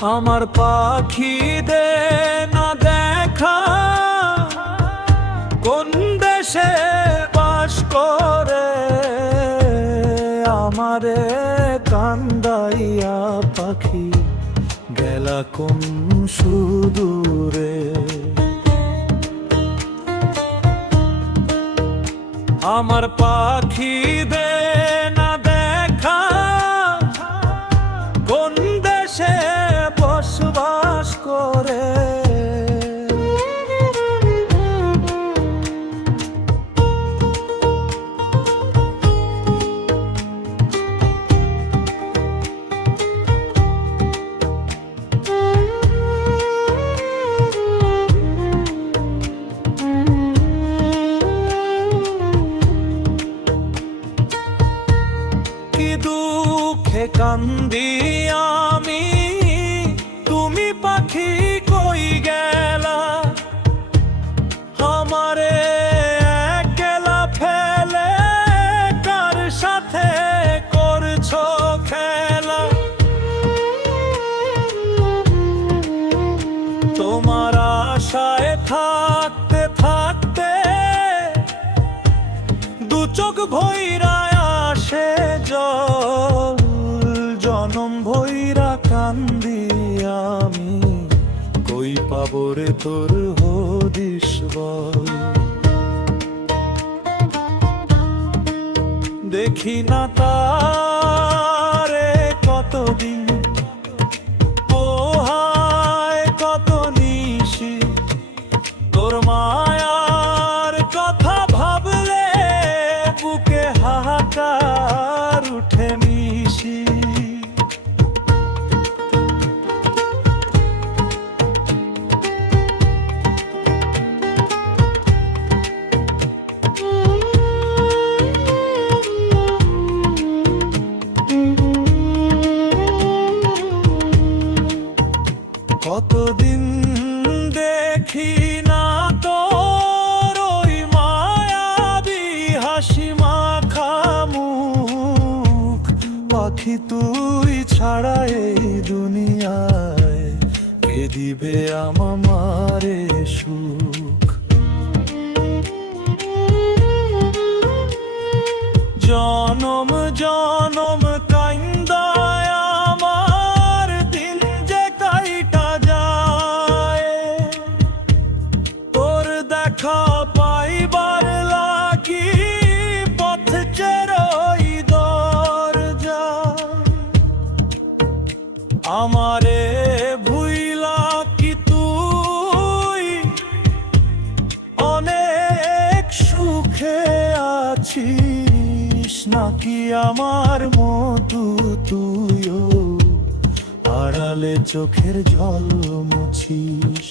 আমার পাখি দে না দেখা, কোন দেশে বাস করে আমারে কান্দাইয়া পাখি গেলা কোন সুদূরে। আমার পাখি দে না দেখা, কোন দেশে বসবাস করে দুঃখে কান্দি আমি, তুমি পাখি কই গেলা আমারে একলা ফেলে, কার সাথে করছো খেলা। তোমার আশায় থাকতে থাকতে দু চোখ ভৈরা আসে জল, জনম ভৈরা কান্দি আমি, কই পাবো রে তোর হদিস বল। দেখি না তারে কতদিন, পোহায় কত নিশি, তোর মায়ার কথা ভাবলে বুকে হাহাকার উঠে মিশি। কতদিন দেখি না তোর ওই মায়াবী হাসি মাখা মুখ, পাখি তুই ছাড়া এই দুনিয়ায় কে দিবে আমারে সুখ। জনম জনম কাইন্দায় আমার দিন যে কাইটা যায়, তোর দেখা পাইবার লাগি পথ চেরোই দরজা। আমারে ভুইলা কি তুই অনেক সুখে আছিস, নাকি আমার মতো তুইও আড়ালে চোখের জল মুছিস।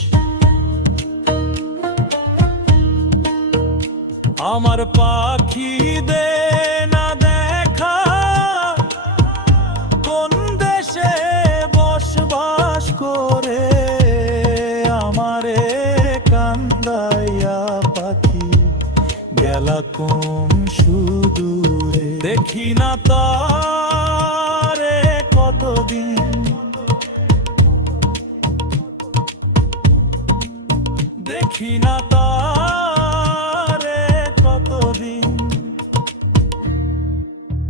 আমার পাখি দে না দেখা, কোন দেশে বসবাস করে আমারে কান্দাইয়া পাখি গেলা কোন সুদূরে। দেখি না তারে কতদিন, দেখি না তা